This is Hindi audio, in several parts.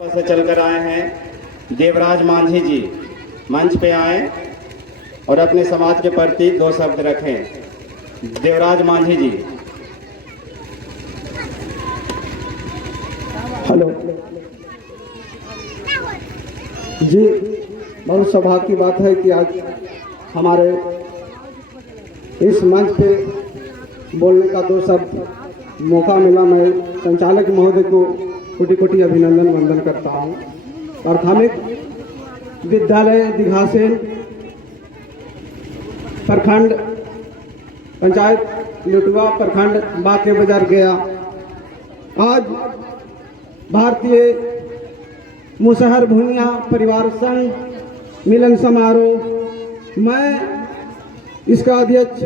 से चलकर आए हैं देवराज मांझी जी। मंच पे आए और अपने समाज के प्रति दो शब्द रखें। देवराज मांझी जी। हेलो जी, बहुत सौभाग्य की बात है कि आज हमारे इस मंच पे बोलने का दो शब्द मौका मिला। मैं संचालक महोदय को कोटि कोटि अभिनंदन वंदन करता हूँ। प्राथमिक विद्यालय दिघासेन प्रखंड पंचायत लुटवा प्रखंड बाके बाजार गया। आज भारतीय मुसहर भूमिया परिवार संघ मिलन समारोह, मैं इसका अध्यक्ष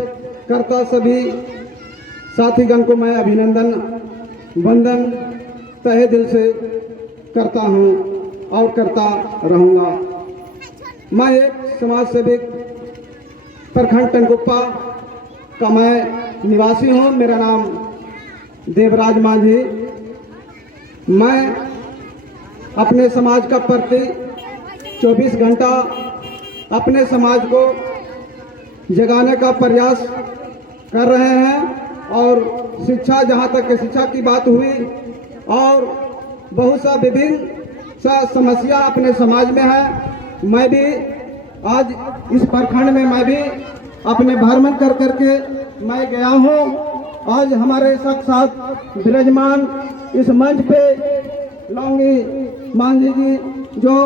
करता सभी साथीगण को मैं अभिनंदन वंदन तहे दिल से करता हूं और करता रहूंगा। मैं एक समाज सेवक प्रखंड टंगुप्पा का मैं निवासी हूं। मेरा नाम देवराज मांझी। मैं अपने समाज का प्रति 24 घंटा अपने समाज को जगाने का प्रयास कर रहे हैं और शिक्षा, जहां तक के शिक्षा की बात हुई, और बहुत सा विभिन्न सा समस्या अपने समाज में है। मैं भी आज इस प्रखंड में मैं भी अपने भ्रमण कर करके मैं गया हूँ। आज हमारे साथ विराजमान इस मंच पे लौंगी मांझी जी जो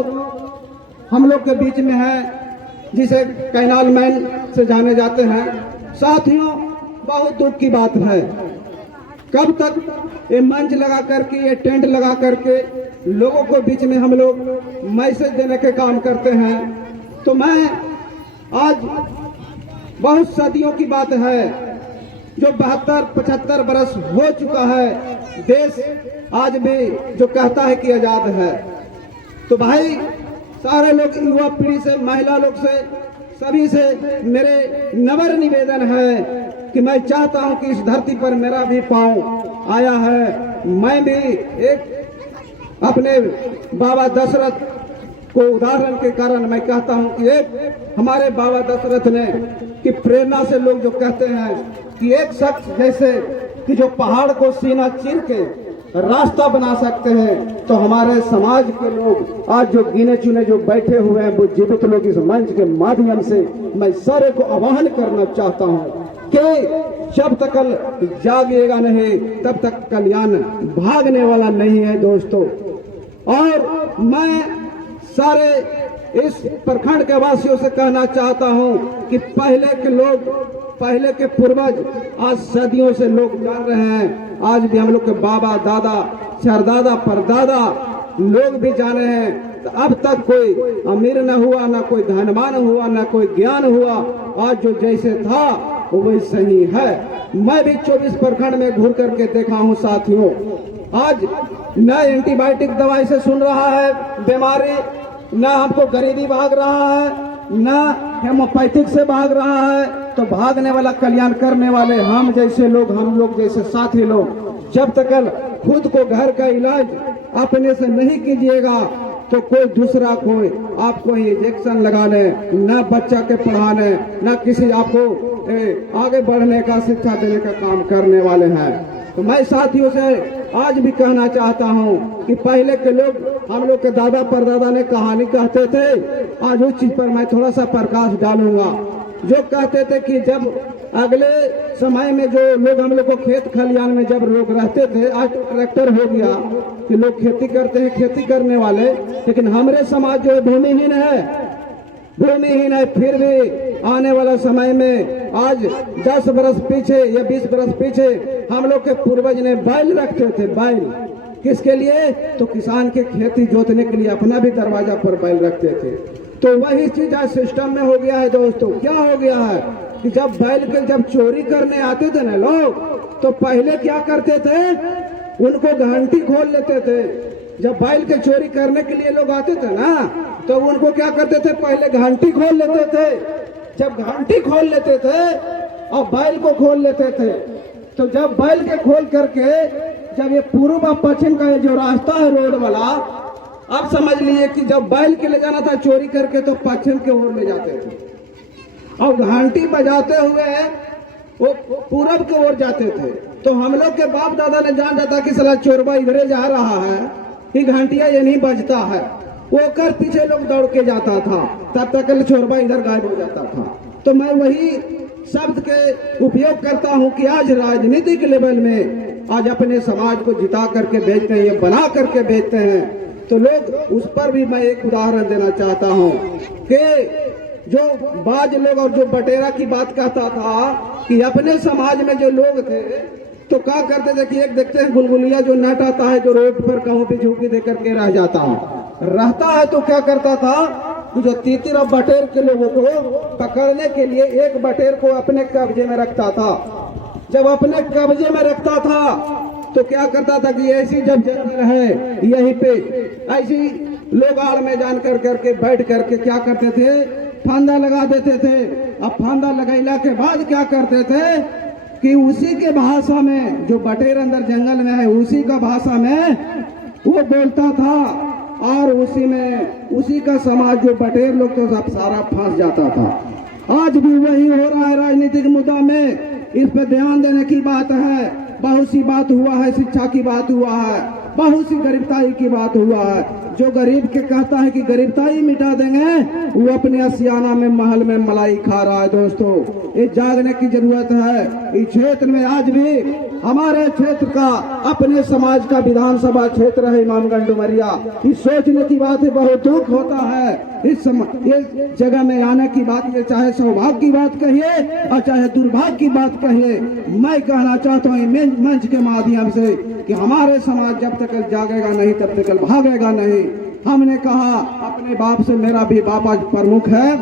हम लोग के बीच में है, जिसे कैनाल मैन से जाने जाते हैं। साथियों, बहुत दुख की बात है, कब तक ये मंच लगा करके, ये टेंट लगा करके लोगों को बीच में हम लोग मैसेज देने के काम करते हैं। तो मैं आज बहुत सदियों की बात है, जो 72-75 बरस हो चुका है, देश आज भी जो कहता है कि आजाद है। तो भाई सारे लोग, युवा पीढ़ी से, महिला लोग से, सभी से मेरे नम्र निवेदन है कि मैं चाहता हूं कि इस धरती पर मेरा भी पांव आया है। मैं भी एक अपने बाबा दशरथ को उदाहरण के कारण मैं कहता हूं कि एक हमारे बाबा दशरथ ने कि प्रेरणा से लोग जो कहते हैं कि एक शख्स जैसे कि जो पहाड़ को सीना चीर के रास्ता बना सकते हैं, तो हमारे समाज के लोग आज जो गिने चुने जो बैठे हुए हैं, वो जीवित लोग इस मंच के माध्यम से मैं सारे को आह्वान करना चाहता हूं कि जब तक जागिएगा नहीं तब तक कल्याण भागने वाला नहीं है दोस्तों। और मैं सारे इस प्रखंड के वासियों से कहना चाहता हूं कि पहले के लोग, पहले के पूर्वज आज सदियों से लोग जान रहे हैं। आज भी हम लोग के बाबा दादा सरदादा परदादा लोग भी जाने हैं। तो अब तक कोई अमीर न हुआ, ना कोई धनवान हुआ, ना कोई ज्ञान हुआ। आज जो जैसे था वो वैसे ही है। मैं भी 24 प्रखंड में घूर करके देखा हूँ साथियों। आज न एंटीबायोटिक दवाई से सुन रहा है बीमारी, न हमको गरीबी भाग रहा है, न हेमोपैथिक से भाग रहा है। तो भागने वाला, कल्याण करने वाले हम जैसे लोग, हम लोग जैसे साथी लोग, जब तक खुद को घर का इलाज अपने से नहीं कीजिएगा तो कोई दूसरा कोई आपको इंजेक्शन लगा ले, न बच्चा के पढ़ाने, न किसी आपको आगे बढ़ने का, शिक्षा देने का काम करने वाले हैं। तो मैं साथियों से आज भी कहना चाहता हूं कि पहले के लोग, हम लोग के दादा परदादा ने कहानी कहते थे। आज उस चीज पर मैं थोड़ा सा प्रकाश डालूंगा। जो कहते थे कि जब अगले समय में जो लोग, हम लोग को खेत खलियान में जब लोग रहते थे, आज तो ट्रैक्टर हो गया कि लोग खेती करते हैं, खेती करने वाले, लेकिन हमारे समाज जो है भूमिहीन है, भूमिहीन है। फिर भी आने वाला समय में आज 10 बरस पीछे या 20 बरस पीछे हम लोग के पूर्वज ने बैल रखते थे। बैल किसके लिए? तो किसान के खेती जोतने के लिए अपना भी दरवाजा पर बैल रखते थे। तो वही चीज आज सिस्टम में हो गया है दोस्तों। क्या हो गया है कि जब बैल के जब चोरी करने आते थे ना लोग, तो पहले क्या करते थे, उनको घंटी खोल लेते थे। जब बैल के चोरी करने के लिए लोग आते थे ना, तो उनको क्या करते थे, पहले घंटी खोल लेते थे। जब घंटी खोल लेते थे और बैल को खोल लेते थे, तो जब बैल के खोल करके जब ये पूर्व और पश्चिम का ये जो रास्ता है रोड वाला, अब समझ लिए कि जब बैल के ले जाना था चोरी करके तो पश्चिम के ओर ले जाते थे, और घंटी बजाते हुए वो पूरब की ओर जाते थे। तो हम लोग के बाप दादा ने जान जाता कि साला चोरबा इधरे जा रहा है, कि घंटिया ये नहीं बजता है, वो कर पीछे लोग दौड़ के जाता था, तब तक चोरबा इधर गायब हो जाता था। तो मैं वही शब्द के उपयोग करता हूं कि आज राजनीतिक लेवल में आज अपने समाज को जिता करके भेजते हैं, बना करके भेजते हैं। तो लोग उस पर भी मैं एक उदाहरण देना चाहता हूं कि जो बाज लोग और जो बटेरा की बात कहता था कि अपने समाज में जो लोग थे तो क्या करते थे कि एक देखते हैं गुलगुलिया जो नट आता है, जो रोड पर कहूं पे झुकी दे करके रह जाता है, तो क्या करता था कि जो तीतिर और बटेर के लोगों को पकड़ने के लिए एक बटेर को अपने कब्जे में रखता था। जब अपने कब्जे में रखता था तो क्या करता था कि ऐसी जब जंगल है यहीं पे ऐसी लोग आड़ में जान करके बैठ करके क्या करते थे, फांदा लगा देते थे। अब फांदा लगाइला के बाद क्या करते थे कि उसी के भाषा में, जो बटेर अंदर जंगल में है उसी का भाषा में वो बोलता था, और उसी का समाज जो बटेर लोग तो सब सारा फंस जाता था। आज भी वही हो रहा है राजनीतिक मुद्दा में। इस पे ध्यान देने की बात है। बहुत सी बात हुआ है, शिक्षा की बात हुआ है, बहुत सी गरीबताई की बात हुआ है। जो गरीब के कहता है कि गरीबताई मिटा देंगे, वो अपने असियाना में महल में मलाई खा रहा है। दोस्तों, ये जागने की जरूरत है। इस क्षेत्र में आज भी हमारे क्षेत्र का, अपने समाज का विधानसभा क्षेत्र है इमामगंज डुमरिया, इस सोचने की बात है। बहुत दुख होता है इस जगह में आने की बात, ये चाहे सौभाग्य की बात कहिए और चाहे दुर्भाग्य की बात कहिए। मैं कहना चाहता हूँ मंच के माध्यम से कि हमारे समाज जब तक जागेगा नहीं तब तक भागेगा नहीं। हमने कहा अपने बाप से, मेरा भी बाप आज प्रमुख है,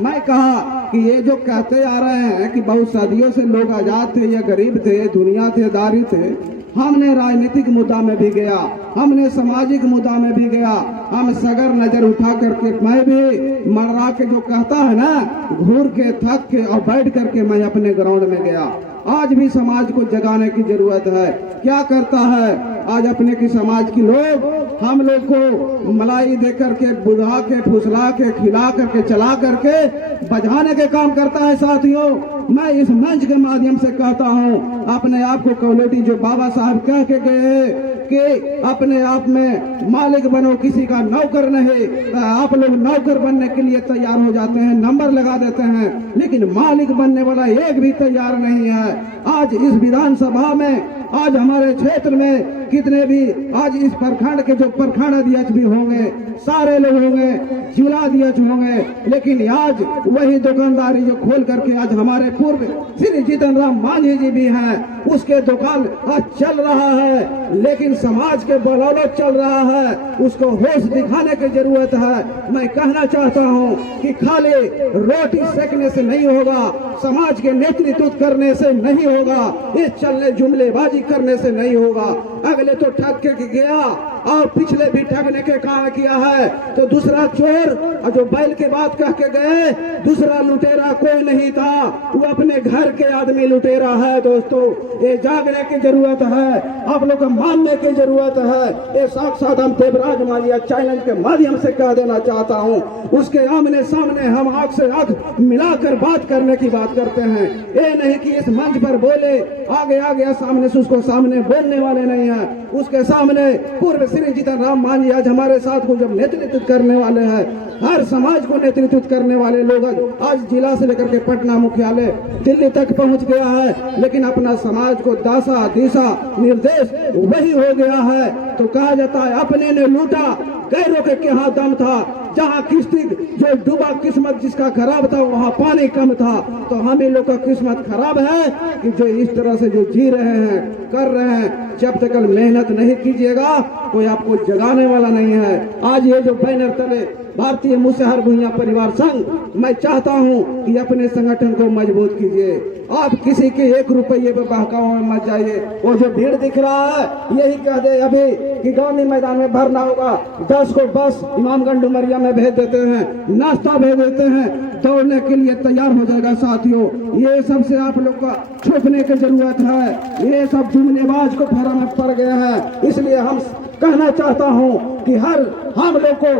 मैं कहा कि ये जो कहते आ रहे हैं कि बहुत सदियों से लोग आजाद थे या गरीब थे, दुनिया थे, दारी थे, हमने राजनीतिक मुद्दा में भी गया, हमने सामाजिक मुद्दा में भी गया। हम सगर नजर उठा करके, मैं भी मर्रा के जो कहता है ना, घूर के थक के और बैठ करके मैं अपने ग्राउंड में गया। आज भी समाज को जगाने की जरूरत है। क्या करता है आज अपने की समाज की लोग, हम लोग को मलाई दे करके, बुझा के, फुसला के, खिला करके, चला करके बजाने के काम करता है। साथियों, मैं इस मंच के माध्यम से कहता हूँ, अपने आप को क्वालिटी जो बाबा साहब कह के गए कि अपने आप में मालिक बनो, किसी का नौकर नहीं। आप लोग नौकर बनने के लिए तैयार हो जाते हैं, नंबर लगा देते हैं, लेकिन मालिक बनने वाला एक भी तैयार नहीं है। आज इस विधानसभा में, आज हमारे क्षेत्र में कितने भी, आज इस प्रखंड के जो प्रखंड अध्यक्ष भी होंगे, सारे लोग होंगे, जिला अध्यक्ष होंगे, लेकिन आज वही दुकानदारी जो खोल करके आज हमारे पूर्व श्री जीतन राम मांझी जी भी हैं, उसके दुकान आज चल रहा है, लेकिन समाज के बदौलत चल रहा है। उसको होश दिखाने की जरूरत है। मैं कहना चाहता हूं कि खाली रोटी सेकने से नहीं होगा, समाज के नेतृत्व करने से नहीं होगा, इस चलने जुमलेबाजी करने से नहीं होगा। अगले तो ठग के गया और पिछले भी ठगने के काम किया है, तो दूसरा चोर और जो बैल के बात कह के गए, दूसरा लुटेरा कोई नहीं था, वो अपने घर के आदमी लुटेरा है। दोस्तों, ये जागने की जरूरत है, आप लोग को मानने की जरूरत है। ये साक्षात हम देवराज मालिया चैनल के माध्यम से कह देना चाहता हूँ। उसके आमने सामने हम आंख से आंख मिलाकर बात करने की बात करते हैं। ये नहीं कि इस मंच पर बोले, आगे आगे सामने से उसको सामने बोलने वाले नहीं है। उसके सामने पूर्व श्री जीतन राम मांझी आज हमारे साथ को जब नेतृत्व करने वाले हैं, हर समाज को नेतृत्व करने वाले लोग आज जिला से लेकर के पटना मुख्यालय दिल्ली तक पहुंच गया है, लेकिन अपना समाज को दासा दिशा निर्देश वही हो गया है। तो कहा जाता है अपने ने लूटा, गैरों के यहाँ दम था। जहाँ किस्ती जो डूबा, किस्मत जिसका खराब था वहाँ पानी कम था। तो हम ही लोग का किस्मत खराब है कि जो इस तरह से जो जी रहे हैं, कर रहे हैं। जब तक मेहनत नहीं कीजिएगा कोई आपको जगाने वाला नहीं है। आज ये जो बैनर तले भारतीय मुसहर भुइयां परिवार संघ, मैं चाहता हूं कि अपने संगठन को मजबूत कीजिए। आप किसी के 1 रुपये पे बहकावे में मत जाइए। वो जो भीड़ दिख रहा है, यही कह दे अभी कि गांधी मैदान में भरना होगा, 10 को बस इमामगंज डुमरिया में भेज देते हैं, नाश्ता भेज देते हैं, दौड़ने के लिए तैयार हो जाएगा। साथियों, ये सबसे आप लोग का छुपने की जरूरत है। ये सब जुमलेबाज को फरा में पड़ गए हैं। इसलिए हम कहना चाहता हूं कि हम लोग को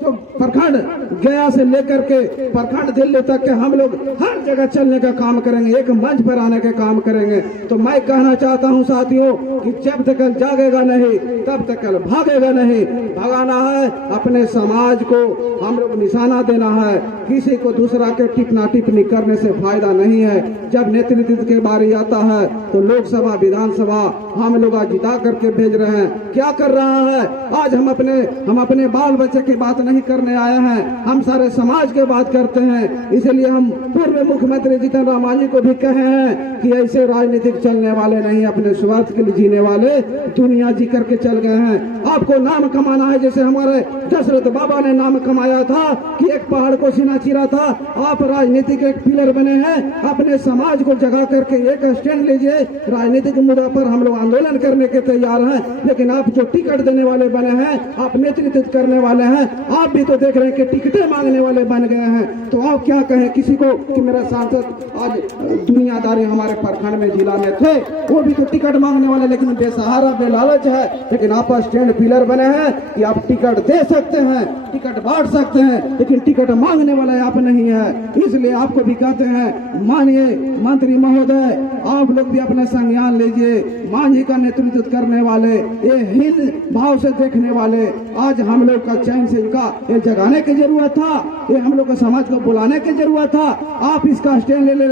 जो प्रखंड गया से लेकर के प्रखंड दिल्ली तक के हम लोग हर जगह चलने का काम करेंगे, एक मंच पर आने का काम करेंगे। तो मैं कहना चाहता हूं साथियों कि जब तक जागेगा नहीं तब तक भागेगा नहीं। भगाना है अपने समाज को, हम लोग निशाना देना है। किसी को दूसरा के टिप्पणी टिप्पणी करने से फायदा नहीं है। जब नेतृत्व के बारे आता है तो लोकसभा विधानसभा हम लोग आज जिता करके भेज रहे हैं। क्या कर रहा है आज? हम अपने बाल बच्चे की बात नहीं करने आए हैं, हम सारे समाज की बात करते हैं। इसलिए हम पूर्व मुख्यमंत्री जीतन राम मांझी को भी कहे हैं कि ऐसे राजनीतिक चलने वाले नहीं, अपने स्वार्थ के लिए जीने वाले दुनिया जी करके चल गए हैं। आपको नाम कमाना है, जैसे हमारे दशरथ बाबा ने नाम कमाया था कि एक पहाड़ को सीना चीरा था। आप राजनीतिक एक पिलर बने हैं, अपने समाज को जगा करके एक स्टैंड लीजिए। राजनीतिक मुद्दा पर हम लोग आंदोलन करने के तैयार हैं, लेकिन आप जो टिकट देने वाले बने हैं, आप नेतृत्व करने वाले हैं, आप भी तो देख रहे हैं कि टिकटें मांगने वाले बन गए हैं। तो आप क्या कहें किसी को कि मेरा सांसद आज दुनियादारी हमारे प्रखंड में जिला में थे, वो भी तो टिकट मांगने वाले, लेकिन बेसहारा बेलालच है। लेकिन आप स्टैंड पिलर बने हैं कि आप टिकट दे सकते हैं, टिकट बांट सकते हैं, लेकिन टिकट मांगने वाले आप नहीं है। इसलिए आपको भी कहते हैं माननीय मंत्री महोदय, आप लोग भी अपना संज्ञान लीजिए। मांझी का नेतृत्व करने वाले, ये हिंद भाव से देखने वाले, आज हम लोग का चैन से इनका ये जगाने की जरूरत था, ये हम लोग का समाज को बुलाने की जरूरत था। आप इसका स्टैंड ले लेते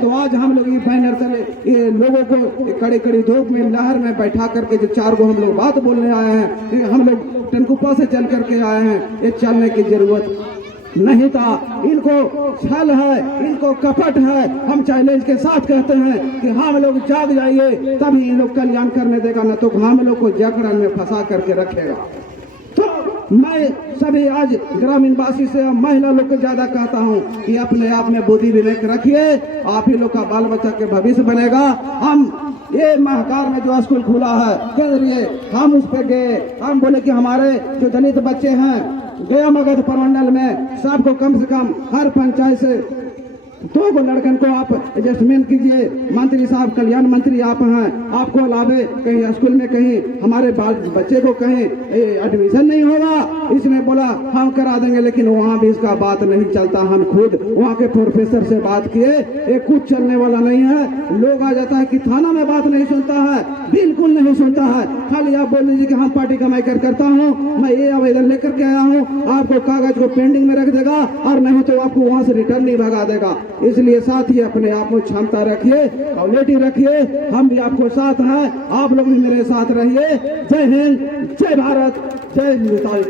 तो आज हम लोग ये बैनर तले ये लोगों को कड़ी कड़ी धूप में लहर में बैठा करके जो 4 गो हम लोग बात बोलने आए हैं, हम लोग टनकुप्पा से चल करके आए हैं, ये चलने की जरूरत नहीं था। इनको छल है, इनको कपट है। हम चैलेंज के साथ कहते हैं कि हम लोग जाग जाइए, तभी इन लोग कल्याण करने देगा, न तो हम लोग को जकड़न में फंसा करके रखेगा। तो मैं सभी आज ग्रामीण वासी से महिला लोग को ज्यादा कहता हूँ कि अपने आप में बुद्धि विवेक रखिए, आप ही लोग का बाल बच्चा के भविष्य बनेगा। हम ये महाकार में जो स्कूल खुला है केंद्रीय, हम उस पे गए, हम बोले कि हमारे जो दलित बच्चे हैं गया मगध प्रमंडल में सबको कम से कम हर पंचायत से 2 गो लड़कन को आप एडजस्टमेंट कीजिए। मंत्री साहब कल्याण मंत्री आप हैं, आपको लाभे कहीं स्कूल में कहीं हमारे बच्चे को कहीं एडमिशन नहीं होगा, इसने बोला हम करा देंगे, लेकिन वहाँ भी इसका बात नहीं चलता। हम खुद वहाँ के प्रोफेसर से बात किए, ये कुछ चलने वाला नहीं है। लोग आ जाता है कि थाना में बात नहीं सुनता है, बिल्कुल नहीं सुनता है। खाली आप बोल दीजिए कि हम पार्टी कमाई करता हूँ, मैं ये आवेदन लेकर के आया हूँ, आपको कागज को पेंडिंग में रख देगा, और नहीं तो आपको वहाँ से रिटर्न नहीं भगा देगा। इसलिए साथी अपने आप में क्षमता रखिए, क्वालिटी रखिए, हम भी आपको साथ हैं, आप लोग भी मेरे साथ रहिए। जय हिंद, जय भारत, जय हिंदुस्तान।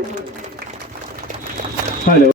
हेलो।